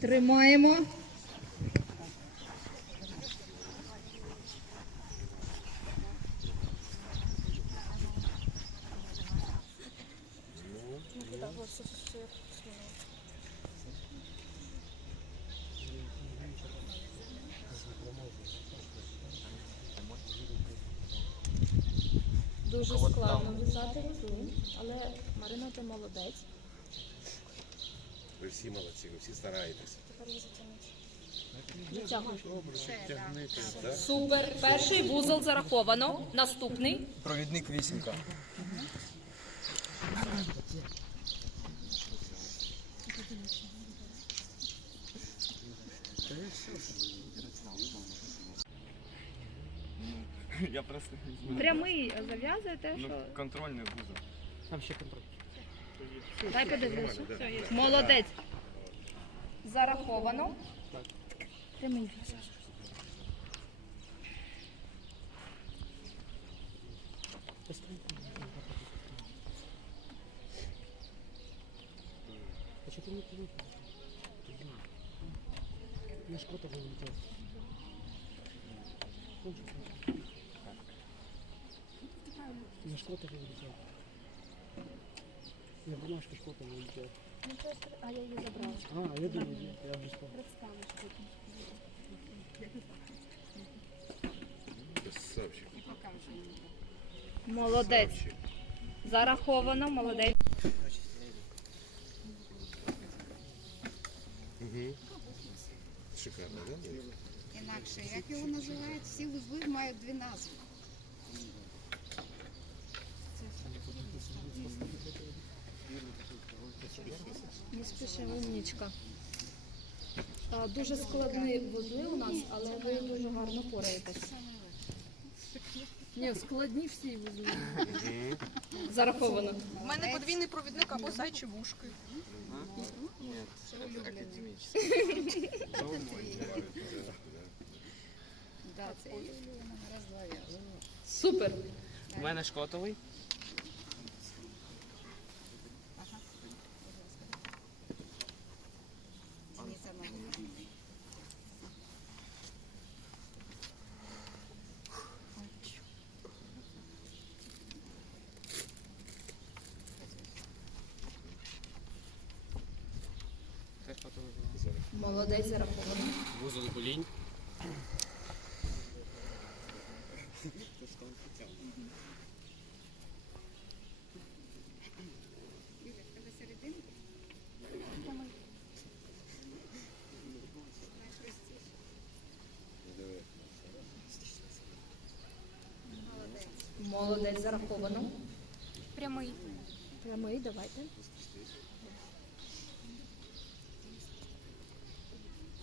Тримаємо. Ну, так, ось, Дуже складно в'язати ту, але Марина, ти молодець. Ви всі молодці, ви всі стараєтесь. Так? Супер. Перший вузол зараховано. Наступний. Провідник вісімка. Я просто Прямий зав'язуєте, ну, контрольний вузол. Там ще контроль. Дай подивлюся. Молодець. Зараховано. Прямий. А что ты не привык? Я ж кота вылетел. Я Ж кота вылетел. Я бумажка шкота вылетел. А я її забрала. А, я думаю, я уже спал. Красавчик. Молодець. Зараховано, молодець. Угу. Шикарно, да? Інакше, як його називають, всі вузли мають дві назви. Не спіши, умнічка. Дуже складні вузли у нас, але ви дуже гарно пораєтесь. Ні, складні всі вузли. Зараховано. У мене подвійний провідник або зайчі вушки. Супер. У мене шкотовий. Молодець зараховано. Вузол серединка? Молодець зараховано. Прямий. Прямий, давайте.